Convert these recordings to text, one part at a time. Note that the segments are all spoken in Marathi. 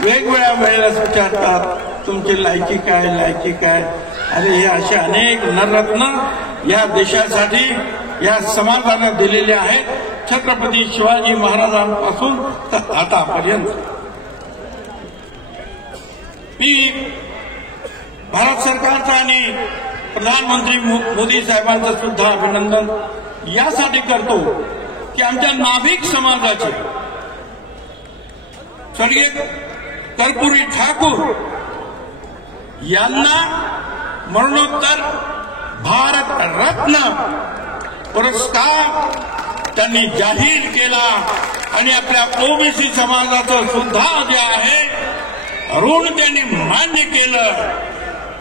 वेगवेगळ्या वेळेला विचारतात तुमची लायकी काय. अरे हे असे अनेक नररत्न या देशासाठी या समाजाला दिलेले आहेत, छत्रपती शिवाजी महाराजांपासून तर आतापर्यंत. मी भारत सरकारचा आणि प्रधानमंत्री मोदी साहेबांचं सुद्धा अभिनंदन यासाठी करतो की आमच्या नाभिक समाजाचे स्वर्गीय कर्पूरी ठाकूर यांना मरणोत्तर भारत रत्न पुरस्कार त्यांनी जाहीर केला आणि आपल्या ओबीसी समाजाचं सुद्धा जे आहे ऋण त्यांनी मान्य केलं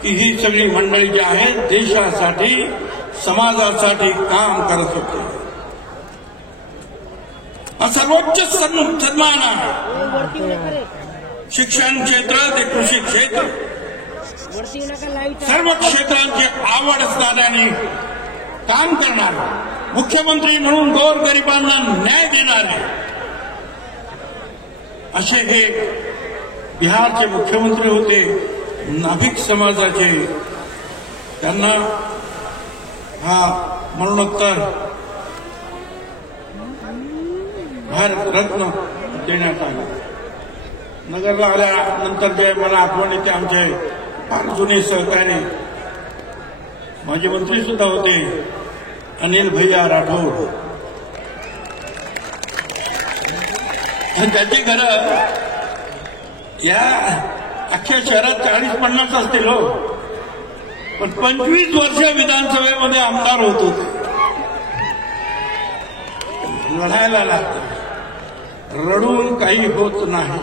की ही सगळी मंडळी जी आहेत देशासाठी समाजासाठी काम करत होते. हा सर्वोच्च सन्मान आहे. शिक्षण क्षेत्र ते कृषी क्षेत्र सर्व क्षेत्रांची आवड असणाऱ्यांनी काम करणारे, मुख्यमंत्री म्हणून गोरगरिबांना न्याय देणारे असे हे बिहारचे मुख्यमंत्री होते. नाभिक समाजाचे त्यांना हा मरणोत्तर भारत रत्न देण्यात आला. नगरला आल्यानंतर जे मला आठवण येते आमचे फार जुने सहकारी माजी मंत्री सुद्धा होते अनिल भैया राठोड. त्याची घरं या अख्ख्या शहरात 40-50 असतील हो, पण 25 वर्ष विधानसभेमध्ये आमदार होत होते. लढायला लागतं, रडून काही होत नाही,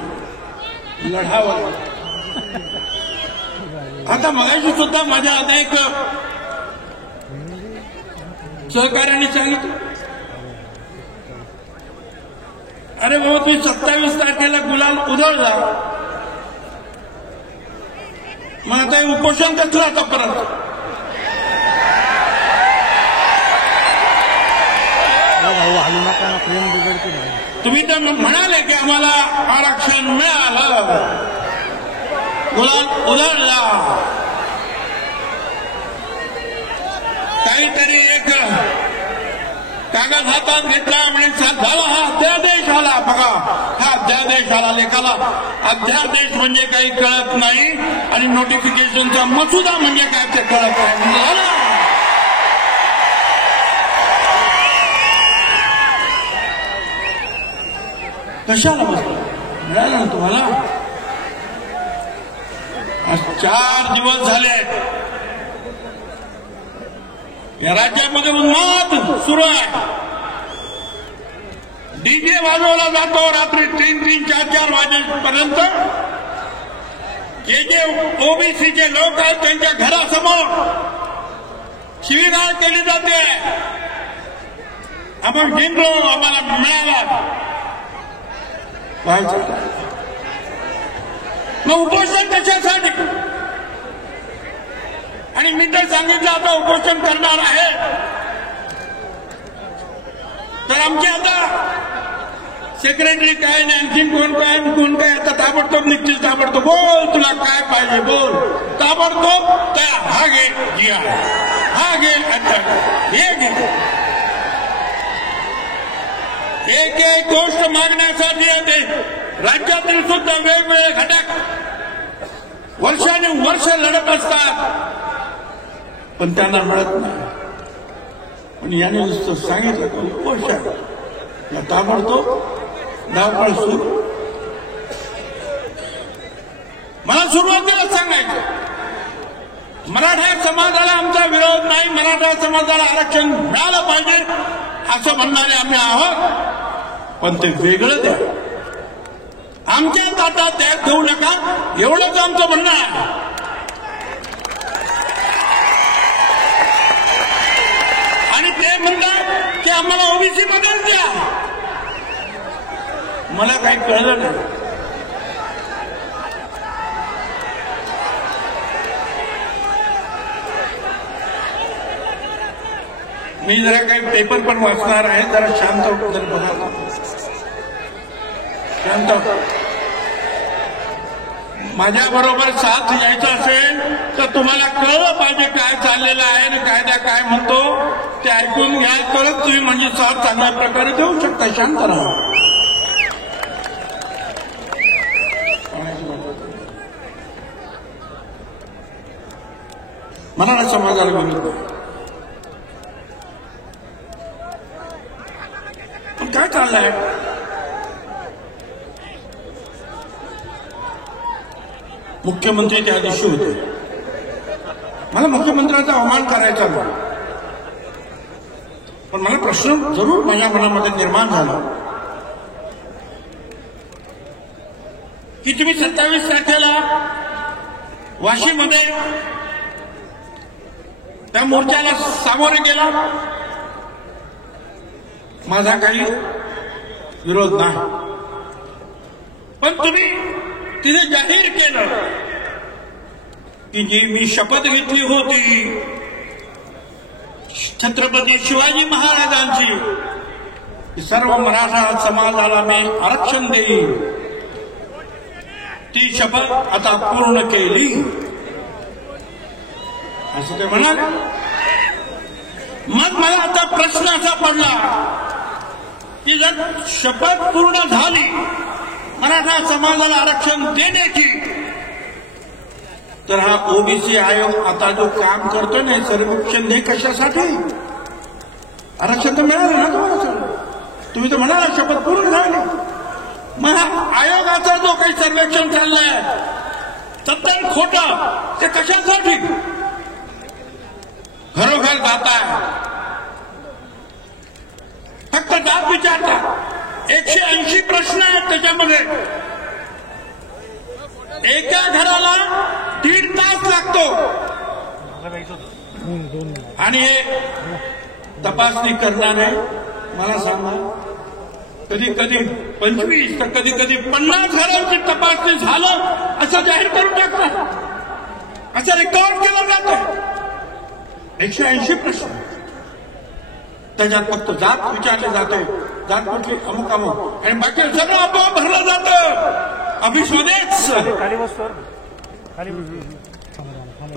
लढावं. आता मगाशी सुद्धा माझ्या आता एक सहकार्याने सांगितलं, अरे बाबा तुम्ही 27 तारखेला गुलाल उधळला, मग आता हे उपोषण कसलं आता परत? तुम्ही तर म्हणाले की आम्हाला आरक्षण मिळालं, गुलाल उधळला, काहीतरी एक कागद हातात घेतला म्हणजे झाला हा अध्यादेश आला. बघा हा अध्यादेश आला, लेखाला अध्यादेश म्हणजे काही कळत नाही आणि नोटिफिकेशनचा मसुदा म्हणजे काय ते कळत नाही. म्हणजे झाला कशाला बसला? मिळालं ना तुम्हाला. आज 4 दिवस झाले या राज्यामध्ये उन्माद सुरू आहे. डीजे वाजवला जातो रात्री 3-3, 4-4 वाजेपर्यंत. जे ओबीसीचे लोक आहेत त्यांच्या घरासमोर शिवीगाळ केली जाते. आपण जिंकलो, आम्हाला मिळाला. मग उपोषण कशासाठी? आणि मी तर सांगितलं आता उपोषण करणार आहे तर आमचे आता सेक्रेटरी काय नाही, आणखी कोण काय आता ताबडतोब निघतील. ताबडतोब बोल, तुला काय पाहिजे बोल. ताबडतोब त्या हा घे जिया, हा घे हे घे. एक एक गोष्ट मागण्यासाठी ते राज्यातील सुद्धा वेगवेगळे घटक वर्षानुवर्ष लढत असतात पण त्यांना मिळत नाही. पण याने नुसतं सांगितलं उपोषण ताबडतोब धावपळ सुरू. मला सुरुवातीला सांगायचं मराठा समाजाला आमचा विरोध नाही, मराठा समाजाला आरक्षण मिळालं पाहिजे असं म्हणणारे आम्ही आहोत. पण ते वेगळं द्या, आमच्या ताटात त्यात घेऊ नका, एवढंच आमचं म्हणणं आहे. आणि ते म्हणतात की आम्हाला ओबीसी मध्येच द्या. मला काही कळलं नाही. मी जरा काही पेपर पण वाचणार आहे, जरा शांत जर बघा, शांत. माझ्याबरोबर साथ द्यायचा असेल तर तुम्हाला कळलं पाहिजे काय चाललेलं आहे आणि कायदा काय म्हणतो ते ऐकून घ्या, तरच तुम्ही म्हणजे साथ चांगल्या प्रकारे देऊ शकता. शांत राहा. मराठा समाजाला विरोध काय चाललंय? मुख्यमंत्री त्या दिवशी होते. मला मुख्यमंत्र्यांचा अवमान करायचा नाही, पण मला प्रश्न जरूर माझ्या मनामध्ये निर्माण झाला की तुम्ही 27 तारखेला वाशीमध्ये त्या मोर्चाला सामोरे गेला. माझा काही विरोध नाही, पण तुम्ही तिने जाहीर केलं की जी मी शपथ घेतली होती छत्रपती शिवाजी महाराजांची, सर्व मराठा समाजाला मी आरक्षण देईन, ती शपथ आता पूर्ण केली असं ते म्हणाले. मग मला आता प्रश्न असा पडला की जर शपथ पूर्ण झाली मराठा समाजाला आरक्षण देण्याची, तर हा ओबीसी आयोग आता जो काम करतोय ना सर्वेक्षण हे कशासाठी? आरक्षण तर मिळालं ना तुम्हाला, तुम्ही तर म्हणाला शपथ पूर्ण झाली. मग हा आयोगाचा जो काही सर्वेक्षण चाललंय सत्तर खोटं, ते कशासाठी? घरोघर जाताय, फक्त जाब विचारता. 180 प्रश्न आहेत त्याच्यामध्ये. एका घराला 1.5 तास लागतो आणि हे तपासणी करणारे मला सांगा, कधी कधी 25 तर कधी कधी 50 घरांची तपासणी झालं असं जाहीर करून टाकतात, असं रेकॉर्ड केलं जातं. 180 प्रश्न, त्याच्यात फक्त जात विचारले जाते, जात कुठली अमुक अमुक, आणि बाकी सगळं आपोआप भरलं जातं. अभिस्वदेश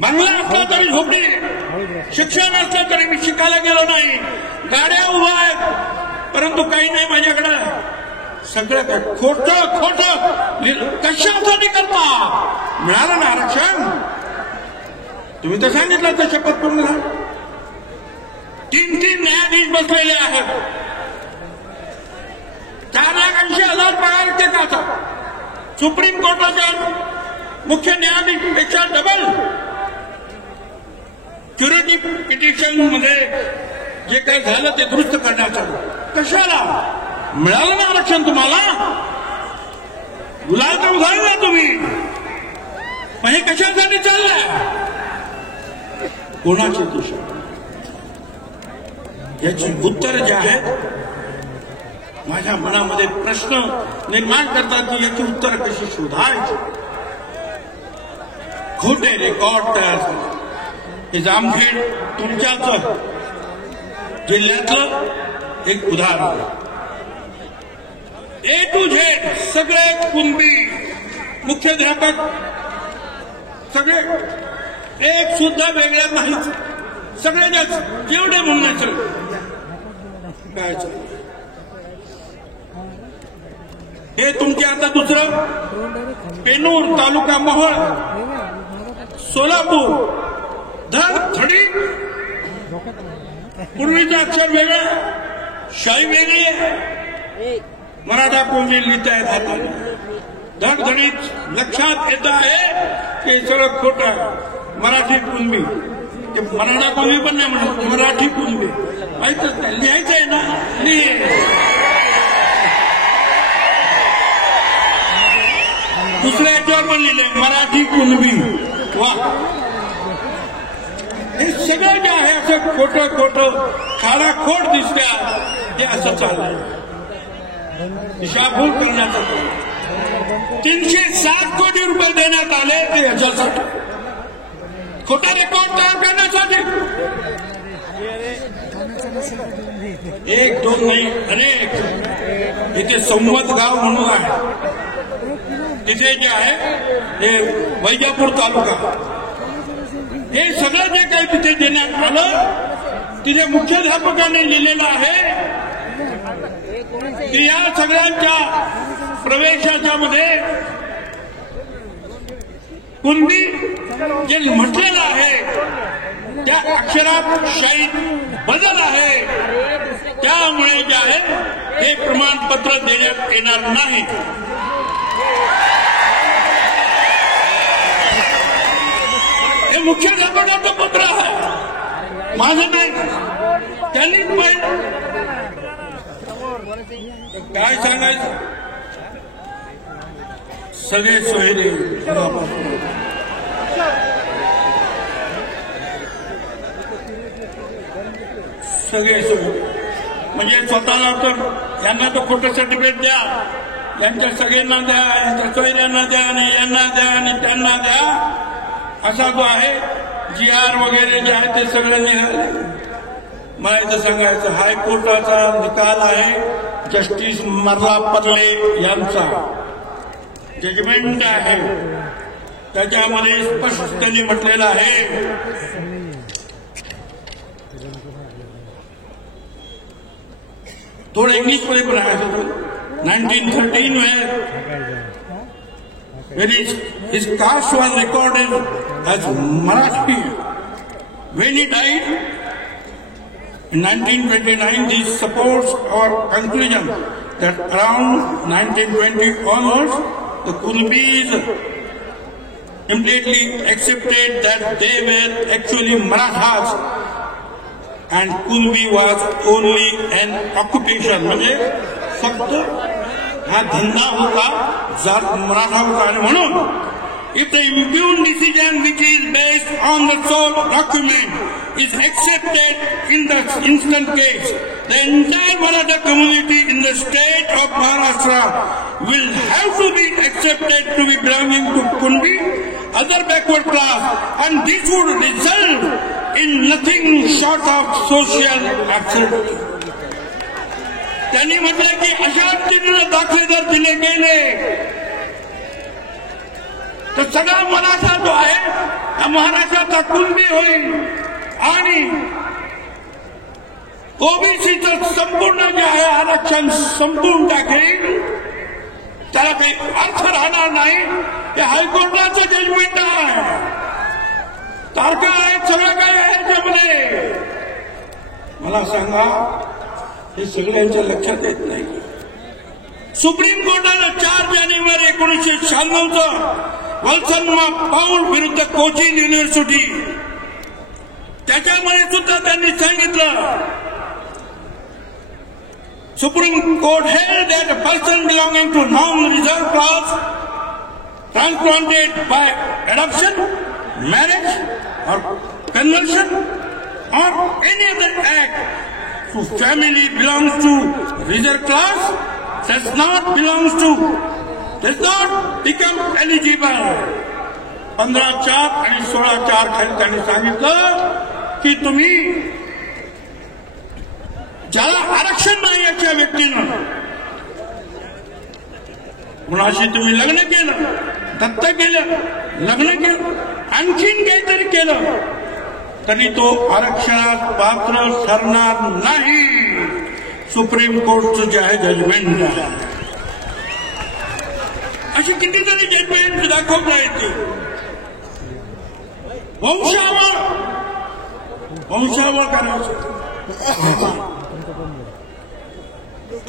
बंगला असला तरी झोपडी, शिक्षण असलं तरी मी शिकायला गेलो नाही, गाड्या उभ्या आहेत परंतु काही नाही माझ्याकडे. सगळं काय खोटं खोटं कशासाठी करता? मिळालं ना आरक्षण, तुम्ही तर सांगितलं तर शपथ पूर्ण झाली. 3 न्यायाधीश बसलेले आहेत, 4,80,000 पगार प्रत्येकाचा. सुप्रीम कोर्टाच्या मुख्य न्यायाधीश पेक्षा डबल. क्युरिटी पिटिशन मध्ये जे काही झालं ते दुरुस्त करण्याचं कशाला? मिळालं ना आरक्षण तुम्हाला, गुलाल तर उघाल ना तुम्ही, पण हे कशासाठी चाललंय? कोणाची दिशा? याची उत्तर जे आहेत माझ्या मनामध्ये प्रश्न निर्माण करतात की याची उत्तर कशी शोधायची. खोटे रेकॉर्ड तयार झाले. हे जामखेड तुमच्याच जिल्ह्यातलं एक उदाहरण. A to Z सगळे कुणबी मुख्याध्यापक सगळे, एक सुद्धा वेगळ्या नाहीत, सगळे जेवढे म्हणण्याचं काय. हे तुमचे आता दुसरं पेनूर तालुका मोहोळ सोलापूर धडधडी. पूर्वीचं अक्षर वेगळं, शाही वेगळी आहे. मराठा कोणी लिहिता येत हाताने धडधडीत लक्षात येत आहे की सगळं खोटं आहे. मराठी कुणबी ते मराठा कोणी पण नाही म्हणत, मराठी कुणबी माहितच नाही. लिहायचं आहे ना, दुसऱ्या याच्यावर पण लिहिलंय मराठी कुणबी. वा, हे सगळं जे आहे असं खोटं खोटं खाडाखोड दिसत्या, हे असं चाललंय. दिशाभूल करण्याचं 307 कोटी रुपये देण्यात आले ते याच्यासाठी, खोटा रेकॉर्ड तयार करण्यासाठी. 1-2 नाही, अनेक. इथे संवत गाव म्हणून आहे, तिथे जे आहे हे वैजापूर तालुका, हे सगळं जे काही तिथे देण्यात आलं, तिथे मुख्याध्यापकाने लिहिलेलं आहे की या सगळ्यांच्या प्रवेशाच्या मध्ये कुणबी जे म्हटलेलं आहे त्या अक्षरात शाही बदल आहे, त्यामुळे जे आहे हे प्रमाणपत्र देण्यात येणार नाही. हे मुख्याध्यापकाचं पत्र आहे, माझं नाही. त्यांनीच पाहिजे. काय सांगायचं, सगळे सोयरे सगळे सोयरे म्हणजे स्वतःला तर यांना तर खोटं सर्टिफिकेट द्या, यांच्या सगळ्यांना द्या, यांच्या सोयऱ्यांना द्या आणि यांना द्या आणि त्यांना द्या, असा जो आहे GR वगैरे जे आहे ते सगळं निघाले. मला इथं सांगायचं, हायकोर्टाचा निकाल आहे, जस्टिस मर्ला पर्ले यांचा जजमेंट आहे, त्याच्यामध्ये स्पष्ट त्यांनी म्हटलेलं आहे थोडं इंग्लिशमध्ये पण आहे. 1913 when his caste was recorded as Marathi. When he died in 1929, this supports our conclusion that around 1920 onwards, the Kunbis immediately accepted that they were actually Marathas and Kunbi was only an occupation. म्हणजे फक्त हा धंदा होता, जात मराठा होता. आणि म्हणून if the impugned decision which is based on the sole document is accepted in the instant case, the entire Maratha community in the state of Maharashtra will have to be accepted to be belonging to Kunbi, other backward class, and this would result in nothing short of social absurdity. त्यांनी म्हटलं की अशा रीतीने दाखले जर दिले गेले तर सगळा मराठा जो आहे हा महाराष्ट्राचा कुणबी होईल आणि ओबीसीचं संपूर्ण जे आहे आरक्षण संपवून टाकेल, त्याला काही अर्थ राहणार नाही. हे हायकोर्टाचं जजमेंट आहे, तारखा आहेत, सगळं काही आहे त्यामध्ये. मला सांगा, हे सगळ्यांच्या लक्षात येत नाही. सुप्रीम कोर्टानं 4 जानेवारी 1996 वल्सन्मा पाऊल विरुद्ध कोचिन युनिव्हर्सिटी, त्याच्यामध्ये सुद्धा त्यांनी सांगितलं, supreme court held that a person belonging to non-reserved class transplanted by adoption, marriage or conversion or any other act whose family belongs to reserved class does not become eligible. 15(4) आणि 16(4) खाली त्यांनी सांगितलं की तुम्ही ज्याला आरक्षण नाही अशा व्यक्तीनं कुणाशी तुम्ही लग्न केलं, दत्तक केलं, लग्न केलं, आणखीन काहीतरी केलं तरी तो आरक्षणात पात्र ठरणार नाही. सुप्रीम कोर्टचं जे आहे जजमेंट आहे. अशी कितीतरी जजमेंट दाखवता येते. वंशावळ करायचं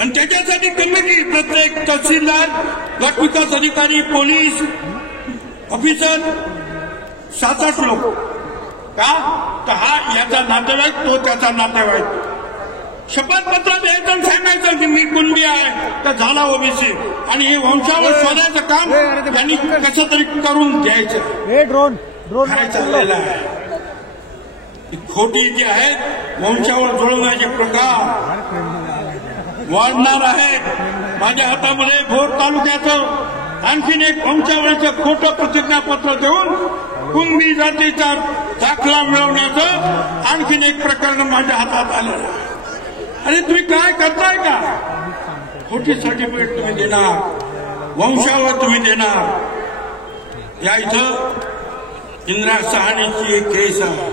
आणि त्याच्यासाठी कमिटी, प्रत्येक तहसीलदार, गट विकास अधिकारी, पोलीस ऑफिसर 7-8 लोक. का तर हा याचा नातेवाईक, तो त्याचा नातेवाईक. शपथपत्र द्यायचं, सांगायचं की मी कुणबी आहे, तर झाला ओबीसी. आणि हे वंशावळ शोधायचं काम त्यांनी कसं तरी करून द्यायचं. काय चाललेलं आहे, खोटी जी आहेत वंशावळ जुळवण्याचे प्रकार वाढणार आहेत. माझ्या हातामध्ये भोर तालुक्याचं आणखीन एक वंशावळीचं खोटं प्रतिज्ञापत्र देऊन कुणबी जातीचा दाखला मिळवण्याचं आणखीन एक प्रकरण माझ्या हातात आलेलं आहे. आणि तुम्ही काय करताय का, खोटी सर्टिफिकेट तुम्ही देणार. वंशावर तुम्ही देणार। या इथं इंदिरा साहनीची एक केस आहे,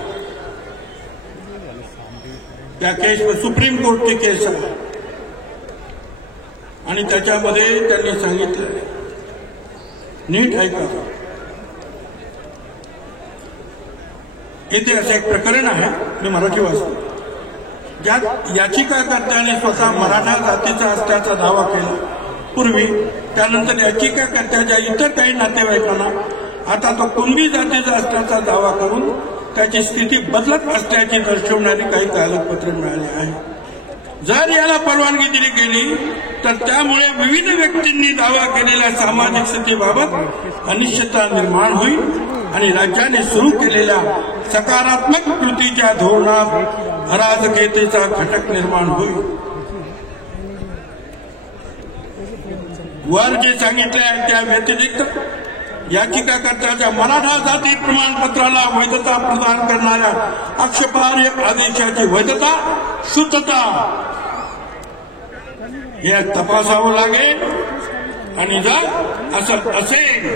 त्या केसवर सुप्रीम कोर्टची केस आहे आणि त्याच्यामध्ये त्यांनी सांगितलं, नीट ऐका, इथे असं एक प्रकरण आहे, मी मराठी वाचतो, ज्यात याचिकाकर्त्याने स्वतः मराठा जातीचा असल्याचा दावा केला पूर्वी, त्यानंतर याचिकाकर्त्याच्या इतर काही नातेवाईकांना आता तो कुणबी जातीचा असल्याचा दावा करून त्याची स्थिती बदलत असल्याची दर्शवणारी काही कागदपत्रे मिळाली आहे। जर याला परवानगी दिली गेली तर त्यामुळे विविध व्यक्तींनी दावा केलेल्या सामाजिक स्थितीबाबत अनिश्चितता निर्माण होईल आणि राज्याने सुरू केलेल्या सकारात्मक कृतीच्या धोरणात अराजकतेचा घटक निर्माण होईल। वर जे सांगितले आहे त्या व्यतिरिक्त याचिकाकर्त्याच्या मराठा जाती प्रमाणपत्राला वैधता प्रदान करणाऱ्या आक्षेपार्ह आदेशाची वैधता, शुद्धता हे तपासावं लागेल आणि जर असं असेल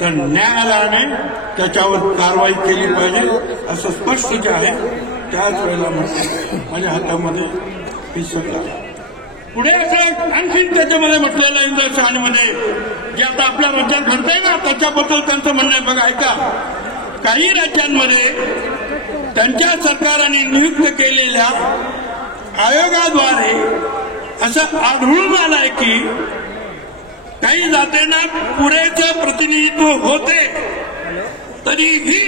तर न्यायालयाने त्याच्यावर कारवाई केली पाहिजे असं स्पष्ट जे आहे। त्याच वेळेला माझ्या हातामध्ये हे सगळं पुढे असं आणखी त्याच्यामध्ये म्हटलेलं आहे इंदिरा साहनीमध्ये, जे आता आपल्या राज्यात घडतंय ना त्याच्याबद्दल त्यांचं म्हणणं आहे बघा, ऐका। काही राज्यांमध्ये त्यांच्या सरकारने नियुक्त केलेल्या आयोगाद्वारे असं आढळून आलंय की काही जातींना पुरेचं प्रतिनिधित्व होते तरीही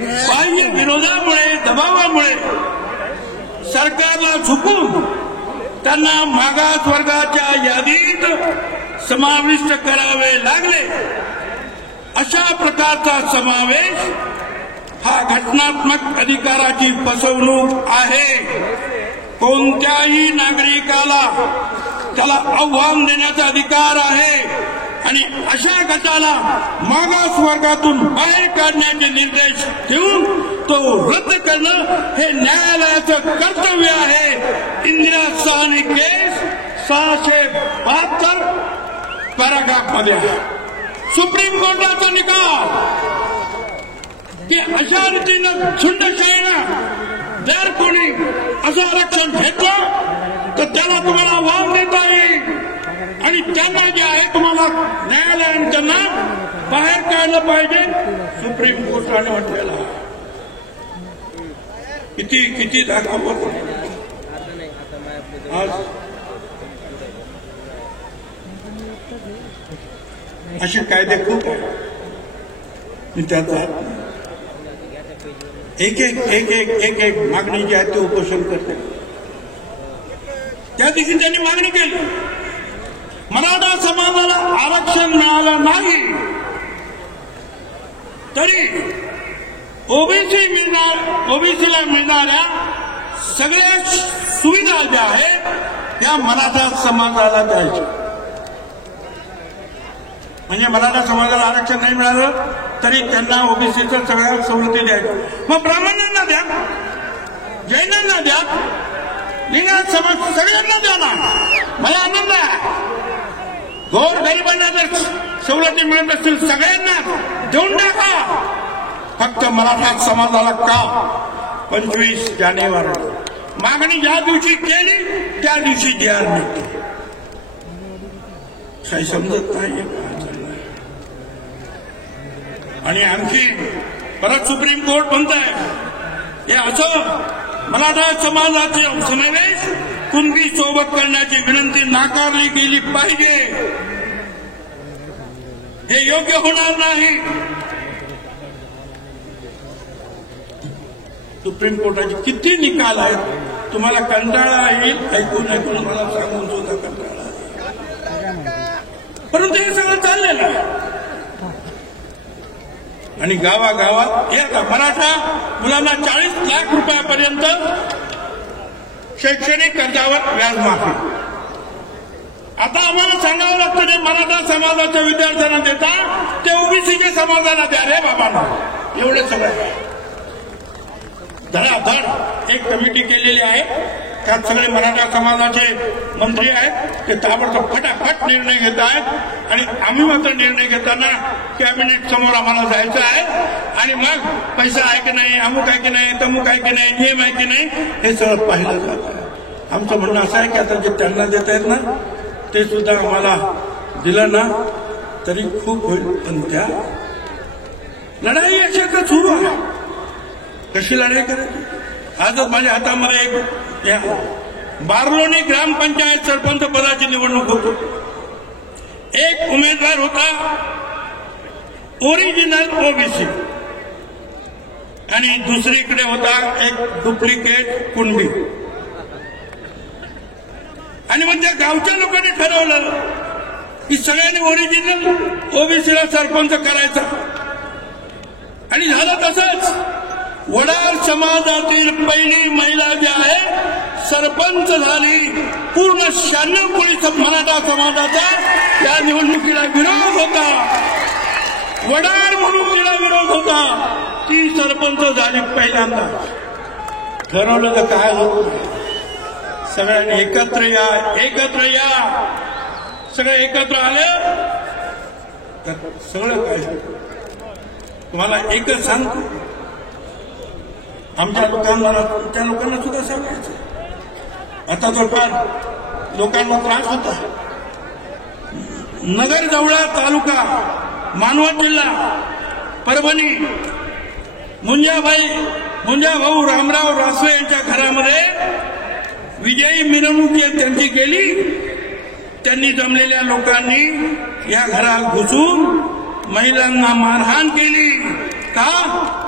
बाह्य विरोधामुळे, दबावामुळे सरकारला झुकून त्यांना मागास वर्गाच्या यादीत समाविष्ट करावे लागले। अशा प्रकारचा समावेश हा घटनात्मक अधिकाराची फसवणूक आहे। कोणत्याही नागरिकाला त्याला आव्हान देण्याचा अधिकार आहे आणि अशा गटाला मागास वर्गातून बाहेर काढण्याचे निर्देश देऊन तो रद्द करणं हे न्यायालयाचं कर्तव्य आहे। इंदिरा साहनी केस 672 पॅराग्राफ मध्ये आहे। सुप्रीम कोर्टाचा निकाल की अशा रीतीनं झुंडशाहीनं जर कोणी असं आरक्षण घेतलं तर त्याला तुम्हाला आव्हान देता येईल आणि त्यांना जे आहे तुम्हाला न्यायालयाने त्यांना बाहेर काढलं पाहिजे, सुप्रीम कोर्टाने म्हटलेलं आहे। किती किती दाखवत आज असे कायदे खूप मी त्याचा एक एक एक एक एक एक मागणी जी आहे ते उपोषण करते। त्या दिवशी त्यांनी मागणी केली, मराठा समाजाला आरक्षण मिळालं नाही तरी ओबीसीला मिळणाऱ्या सगळ्या सुविधा ज्या आहेत त्या मराठा समाजाला द्यायच्या। म्हणजे मराठा समाजाला आरक्षण नाही मिळालं तरी त्यांना ओबीसीच्या सगळ्या सवलती द्यायच्या। मग ब्राह्मणांना द्या, जैनांना द्या, लिंगायत समाज सगळ्यांना द्या ना, मला आनंद आहे। गोर गरिबांना जर सवलती मिळत असतील सगळ्यांना देऊन टाका, फक्त मराठा समाजाला का? 25 जानेवारी मागणी ज्या दिवशी केली त्या दिवशी द्यार नाही, काही समजत नाही। आणि आणखी परत सुप्रीम कोर्ट म्हणताय हे असं मराठा समाजाचे समावेश कुणबी सोबत करण्याची विनंती नाकारली गेली पाहिजे, हे योग्य होणार नाही। सुप्रीम कोर्टाचे किती निकाल आहेत तुम्हाला कंटाळा येईल ऐकून ऐकून, मला सांगून सुद्धा कंटाळा येईल, परंतु हे सगळं चाललेलं आहे। आणि गावागावात हे मराठा मुलांना 40 लाख रुपयापर्यंत शैक्षणिक कर्जावर व्याज माफी। आता आम्हाला सांगावं लागतं ते मराठा समाजाच्या विद्यार्थ्यांना देता ते ओबीसीच्या समाजाला द्या रे बाबांना, एवढे सगळं धडाधड एक कमिटी केलेली आहे त्यात सगळे मराठा समाजाचे मंत्री आहेत, ते ताबडतोब फटाफट निर्णय घेत आहेत आणि आम्ही मात्र निर्णय घेताना कॅबिनेट समोर आम्हाला जायचं आहे आणि मग पैसा आहे की नाही, अमुक आहे की नाही, तमुक आहे की नाही, नियम आहे की नाही, हे सगळं पाहिलं जात आहे. आमचं म्हणणं असं आहे की आता जे त्यांना देत आहेत ना ते सुद्धा आम्हाला दिलं ना तरी खूप होईल, पण त्या लढाई अशा सुरू आहे. कशी लढाई करायची? आजच माझ्या हातामध्ये एक बारलोणी ग्रामपंचायत सरपंच पदाची निवडणूक होती. एक उमेदवार होता ओरिजिनल ओबीसी आणि दुसरीकडे होता एक डुप्लिकेट कुणबी. आणि मग त्या गावच्या लोकांनी ठरवलं की सगळ्यांनी ओरिजिनल ओबीसीला सरपंच करायचा आणि झालं तसंच. वडार समाजातील पहिली महिला जी आहे सरपंच झाली. पूर्ण 96 कोटी मराठा समाजाचा त्या निवडणुकीला विरोध होता. वडार म्हणून तिला विरोध होता. ती सरपंच झाली पहिल्यांदा. ठरवलं तर काय होतं, सगळ्यांनी एकत्र या, एकत्र या. सगळे एकत्र आले तर सगळं काय. तुम्हाला एकच सांगतो, आमच्या लोकांना त्या लोकांना सुद्धा सांगायचं, आता तर फार लोकांना त्रास होता. नगर जवळा तालुका, मानवत जिल्हा, परभणी, मुंजा भाऊ रामराव रासवे यांच्या घरामध्ये विजयी मिरवणूक त्यांची केली. त्यांनी जमलेल्या लोकांनी या घरात घुसून महिलांना मारहाण केली. का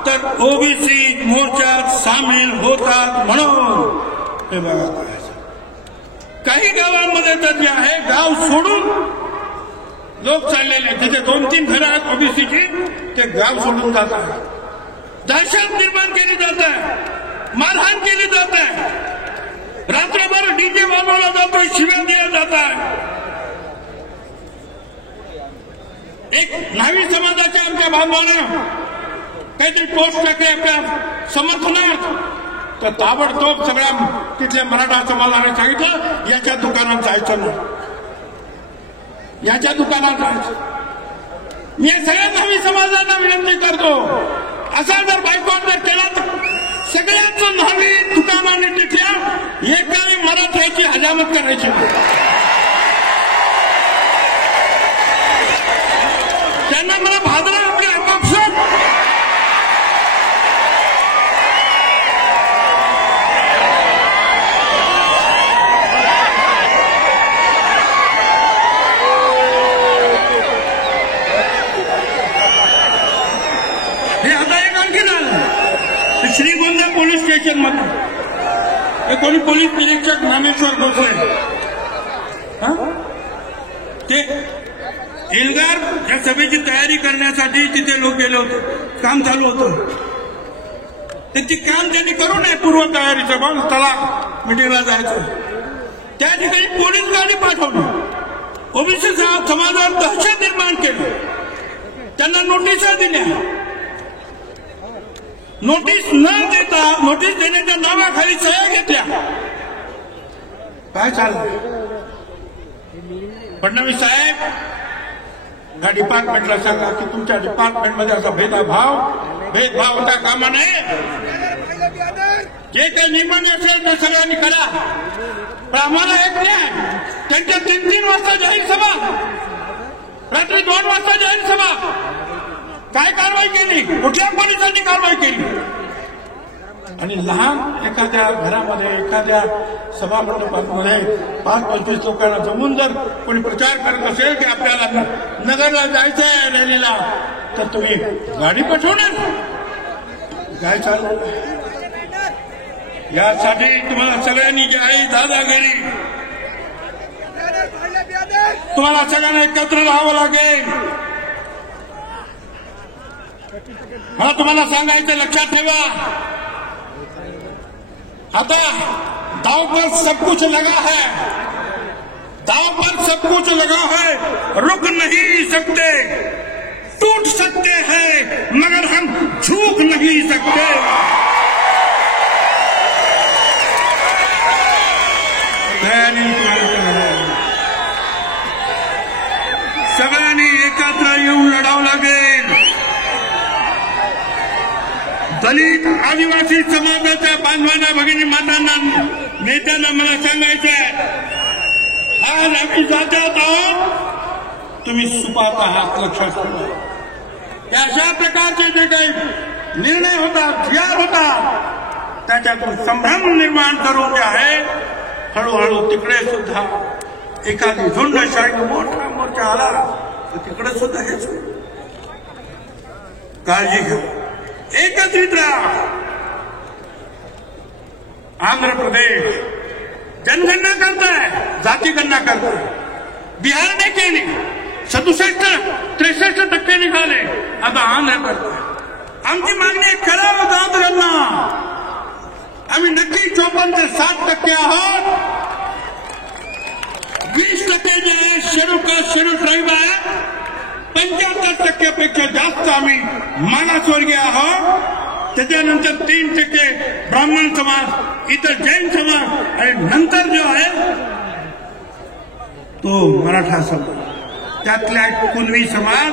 तर ओबीसी मोर्चात सामील होतात म्हणून. हे बघा, काही गावांमध्ये तर जे आहे गाव सोडून लोक चाललेले, तिथे 2-3 घरं आहेत ओबीसीची, ते गाव सोडून जातात. दहशत निर्माण केली जात आहे, मारहाण केली जात आहे, रात्रभर डीजे वाजवला जातोय, शिव्या दिल्या जात आहे. एक न्हावी समाजाच्या आमच्या बांधवानं काहीतरी पोस्ट टाकले आपल्या समर्थनार्थ, तर ताबडतोब सगळ्या तिथल्या मराठा समाजाने सांगितलं याच्या दुकानात जायचं नाही, याच्या दुकानात जायचं. मी सगळ्या न्हावी समाजांना विनंती करतो, असा जर बायकॉट जर केला तर सगळ्याच न्हावी दुकानाने तिथल्या एकाही मराठ्याची हजामत करायची. त्यांना मला भाजला आपल्या आपापसात. हे आता एक आणखी झालं श्रीगोंदा पोलीस स्टेशन मध्ये कोणी पोलीस निरीक्षक नामेश्वर भोसले ते एल्गार या सभेची तयारी करण्यासाठी तिथे लोक गेले होते, काम चालू होतं. त्याची काम त्यांनी करू नये पूर्व तयारीचं, बघ चला मिटिंगला जायचं. त्या ठिकाणी पोलीस गाडी पाठवली, ओबीसी समाजावर दहशत निर्माण केली, त्यांना नोटिसा दिल्या. नोटीस न देता नोटीस देण्याच्या नावाखाली सह्या घेतल्या. काय चाललं? फडणवीस साहेब, या डिपार्टमेंटला सांगा की तुमच्या डिपार्टमेंटमध्ये असा भेदभाव होता कामा नये. जे काही नियमन असेल ते सगळ्यांनी करा, पण आम्हाला एक नाही. त्यांच्या 3-3 वाजता जाहीर सभा, रात्री 2 वाजता जाहीर सभा. काय कारवाई केली? कुठल्या पोलिसांनी कारवाई केली? आणि लहान एखाद्या घरामध्ये, एखाद्या सभामंडपामध्ये 5-25 लोकांना जमून जर कोणी प्रचार करत असेल की आपल्याला नगरला जायचं आहे रॅलीला, तर तुम्ही गाडी पाठवणार? काय चालू? यासाठी तुम्हाला सगळ्यांनी जी आहे दादागिरी, तुम्हाला सगळ्यांना एकत्र राहावं लागेल. मला तुम्हाला सांगायचं, लक्षात ठेवा, आता दाव पर सब कुछ लगा है, दाव पर सब कुछ लगा है, रुक नहीं सकते, टूट सकते हैं मगर हम झुक नहीं सकते. तयारी सगळ्यांनी एकत्र येऊन लढावं लागेल. दलित आदिवासी समाजाच्या बांधवांना, भगिनी मातांना, नेत्यांना मला सांगायचं आहे, आज आम्ही जात्यात आहोत, तुम्ही सुपात आहात, लक्षात ठेवा. त्या अशा प्रकारचे जे काही निर्णय होतात, विचार होतात, त्याच्यातून संभ्रम निर्माण करून जे आहे, हळूहळू तिकडे सुद्धा एखादी झुंडशाही मोठा मोर्चा आला तर तिकडे सुद्धा हेच काळजी घ्या. एकत्रित राहा. आंध्र प्रदेश जनगणना करताय, जातीगणना करताय. बिहारने केली, 67-63% निघाले. आता आंध्र करताय. आमची मागणी आहे, करावं जातगणना. आम्ही नक्की 54 ते 60% आहोत. 20% जे आहे शेड्यूल कास्ट, शेड्यूल ट्राईब आहे. 75% जास्त आम्ही मागासवर्गीय आहोत. त्याच्यानंतर 3% ब्राह्मण समाज, इतर जैन समाज, आणि नंतर जो आहे तो मराठा समाज. त्यातल्या कुणबी समाज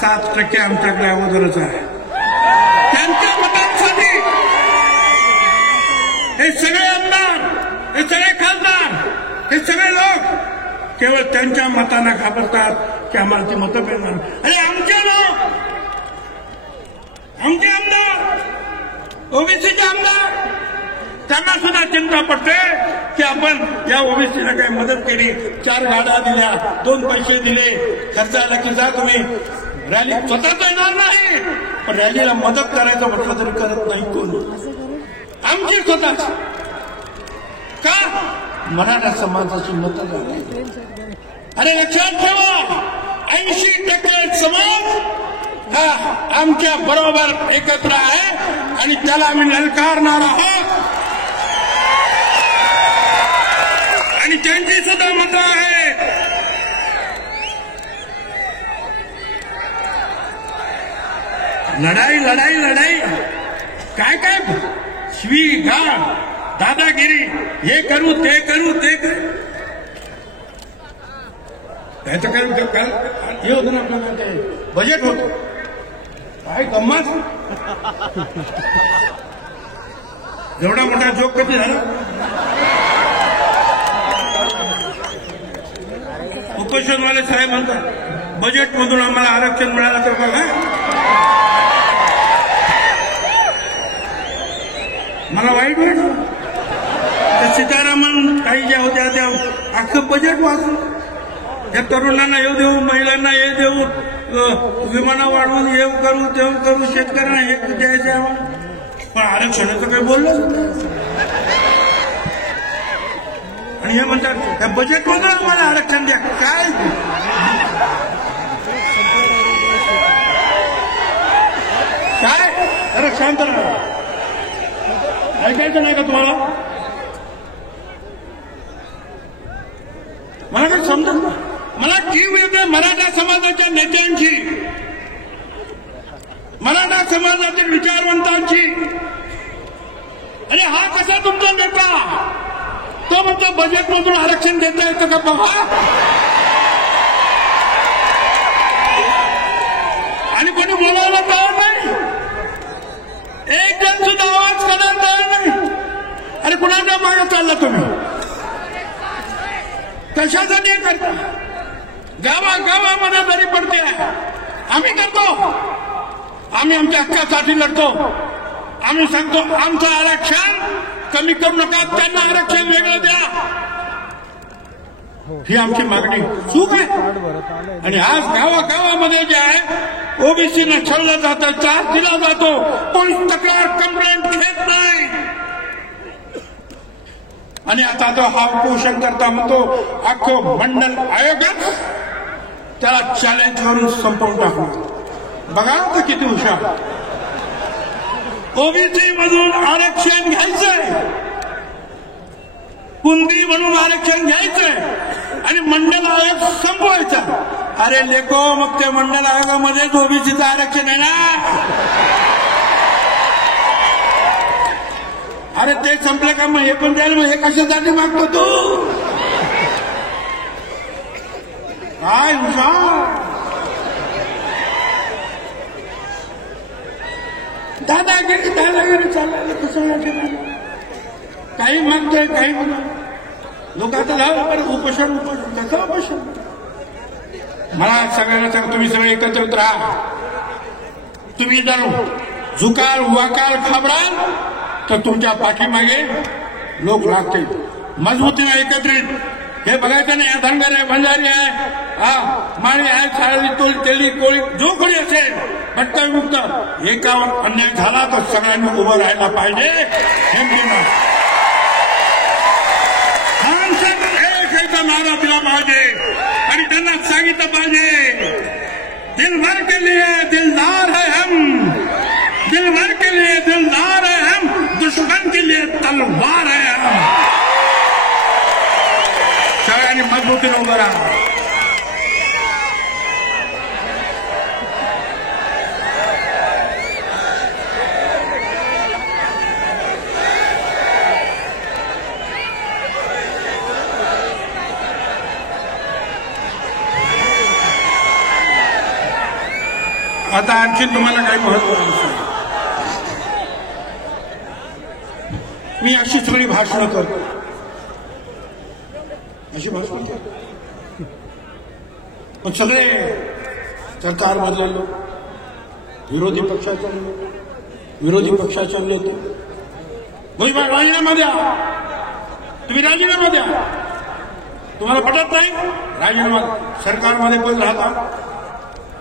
7% आमच्याकडे अगोदरच आहे. त्यांच्या मतांसाठी हे सगळे आमदार, हे सगळे खासदार, हे सगळे लोक केवळ त्यांच्या मतांना घाबरतात की आम्हाला ती मतं मिळणार. अरे आमचे लोक, आमचे आमदार, ओबीसीचे आमदार, त्यांना सुद्धा चिंता पडते की आपण या ओबीसीला काही मदत केली, 4 गाड्या दिल्या, 2 पैसे दिले, खर्चायला की जा तुम्ही रॅली. स्वतःच येणार नाही, पण रॅलीला मदत करायचं म्हटलं तरी करत नाही कोण. आमची स्वतःच का मराठा समाजाची मतं झाली. अरे लक्षात ठेवा, 80% समाज हा आमच्या बरोबर एकत्र आहे आणि त्याला आम्ही ललकारणार आहोत. आणि त्यांची सुद्धा मतं आहे. लढाई लढाई लढाई काय काय शिवी गाळ, दादागिरी, हे करू ते करू ते करू. त्याचं काय हे होतं ना, आपल्याला ते बजेट होतं, काय गंमत. एवढा मोठा जोक कधी झाला. उपोषणवाले साहेब म्हणतात बजेटमधून आम्हाला आरक्षण मिळालं तर बघा. मला वाईट वाटलं. तर सीतारामन काही ज्या होत्या त्या अख्खं बजेट वाचलं. या तरुणांना येऊ देऊ, महिलांना हे देऊ, विमानं वाढवून हे करू ते करू, शेतकऱ्यांना हे द्यायचं, पण आरक्षणाचं काही बोललं. आणि हे म्हणतात त्या बजेटमधून मला आरक्षण द्या. काय काय अरे शांत राहा. ऐकायचं नाही का तुम्हाला? मला काही समजत नाही. मला कीव येते मराठा समाजाच्या नेत्यांची, मराठा समाजातील विचारवंतांची. आणि हा कसा तुमचा नेता, तो म्हणतो बजेटमधून आरक्षण देता येतं का बघा. आणि कोणी बोलायला तयार नाही, एक जण सुद्धा आवाज करायला तयार नाही. अरे कुणाच्या मागे चालला तुम्ही? कशासाठी करता? गावागावामध्ये जरी पडते आम्ही करतो. आम्ही आमच्या हक्कासाठी लढतो. आम्ही सांगतो आमचं आरक्षण कमी करू नका, त्यांना आरक्षण वेगळं द्या. ही आमची मागणी चूक आहे. आणि आज गावागावामध्ये जे आहे ओबीसीना छळलं जातं, त्रास दिला जातो, कोणी तक्रार कंप्लेंट घेत नाही. आणि आता तो हा उपोषण करता म्हणतो अख्खं मंडल आयोगच त्याला चॅलेंज करून संपवून टाकू. बघा तर किती हुशार. ओबीसी मधून आरक्षण घ्यायचंय, कुणबी म्हणून आरक्षण घ्यायचंय आणि मंडल आयोग संपवायचा. अरे लेको, मग ते मंडल आयोगामध्येच ओबीसीचं आरक्षण आहे ना. अरे ते संपलं का मग हे पण द्यायला, मग हे कशासाठी मागतो तू? काय हुशार, दादागिरी चाललेलं कसं या ठिकाणी. काही म्हणतोय काही म्हणत लोक आता झालं परत उपोषण कसं उपोषण. मला सगळ्यांना सांग, तुम्ही सगळे एकत्रित राहा. तुम्ही जर झुकाल वाकाल घाबराल तर तुमच्या पाठीमागे लोक लागतील. मजबूतीने एकत्रित हे बघायचं नाही. धनगर आहे, बंजारी आहे, माळी आहे, साळी तेली कोळी जो कोणी असेल भटकविमुक्त एकावर अन्याय झाला तर सगळ्यांनी उभं राहायला पाहिजे. हे म्हणून नारा दिला पाहिजे आणि त्यांना सांगितलं पाहिजे, दिलभर के लिए दिलदार है हम, दिलभर के लिए दिलदार है हम, दुश्मन के लिए तलवार है हम. सगळ्यांनी मजबूतीने उभं राहा. आता आणखी तुम्हाला काही महत्व. मी अशी सगळी भाषणं करतो, अशी भाषणं करतो, पण सगळे सरकार बदलले लोक, विरोधी पक्षाचे नेते भुजबळ राजीनामा द्या, तुम्ही राजीनामा द्या. तुम्हाला पटत नाही राजीनामा. सरकारमध्ये पण राहता,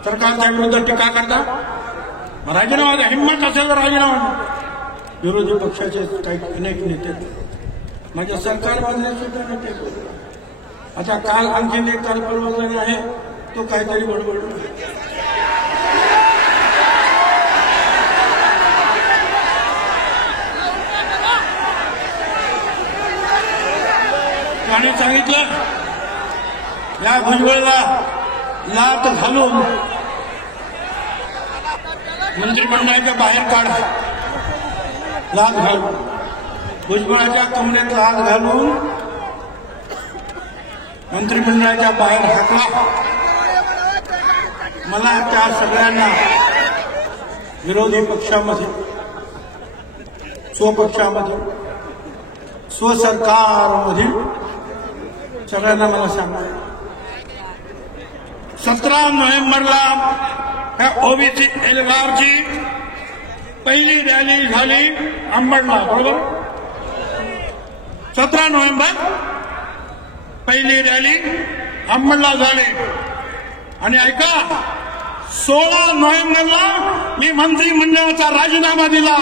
सरकारच्या विरुद्ध टीका करता, राजीनामा द्या. हिंमत असेल तर राजीनामा द्या. विरोधी पक्षाचे काही अनेक नेते माझ्या सरकारमधले सुद्धा नेते. आता काल आणखी एक काल परवा आहे तो काहीतरी बडबड. त्याने सांगितलं या भुजबळला लात घालून मंत्रिमंडळाच्या बाहेर काढा. लात घालून भुजबळाच्या कमरेत लात घालून मंत्रिमंडळाच्या बाहेर हाकला. मला त्या सगळ्यांना विरोधी पक्षामध्ये, स्वपक्षामध्ये, स्वसरकारमध्ये सगळ्यांना मला सांगा, 17 नोव्हेंबरला ओबीसी एल्गारची पहिली रॅली झाली अंबडला, बरोबर. 17 नोव्हेंबर पहिली रॅली अंबडला झाली. आणि ऐका, 16 नोव्हेंबरला मी मंत्रिमंडळाचा राजीनामा दिला.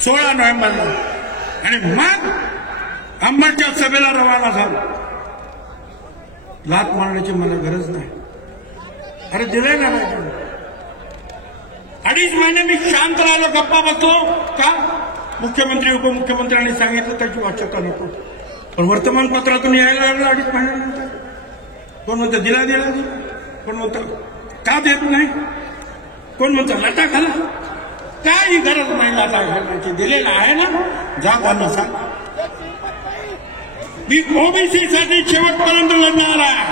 16 नोव्हेंबरला. आणि मग अंबडच्या सभेला रवाना झालो. लात मारण्याची मला गरज नाही. अरे दिले ना राजीनामा. 2.5 महिने मी शांत राहिलो, गप्पा बसलो. का? मुख्यमंत्री उपमुख्यमंत्र्यांनी सांगितलं त्याची वाच्यता नको. पण वर्तमानपत्रातून यायला लागलं 2.5 महिन्यानंतर. कोण म्हणतं दिला, कोण म्हणतं का देत नाही, कोण म्हणतं लाटा घाला. काही गरज नाही लाटा घालण्याची, दिलेला आहे ना, जा त्यांना सांग. मी ओबीसीसाठी शेवटपर्यंत लढणार आहे.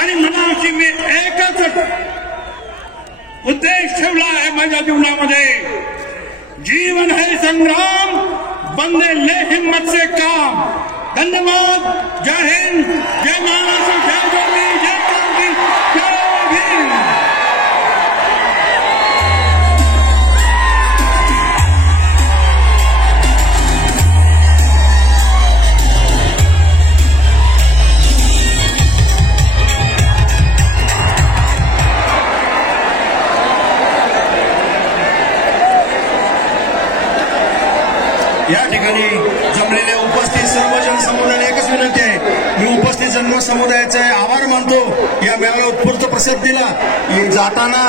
आणि म्हणावं मी एकच उद्देश ठेवला आहे माझ्या जीवनामध्ये, जीवन है संग्राम, बंदे ले हिम्मत से काम. धन्यवाद. जय हिंद, जय महाराष्ट्र, जय जोगी, जय क्रांती, जय भीम. या ठिकाणी जमलेल्या उपस्थित सर्व जनसमुदायाला एकच विनंती आहे, मी उपस्थित जनसमुदायाचे आभार मानतो. या मेळाव्याला उत्स्फूर्त प्रतिसाद दिला. जाताना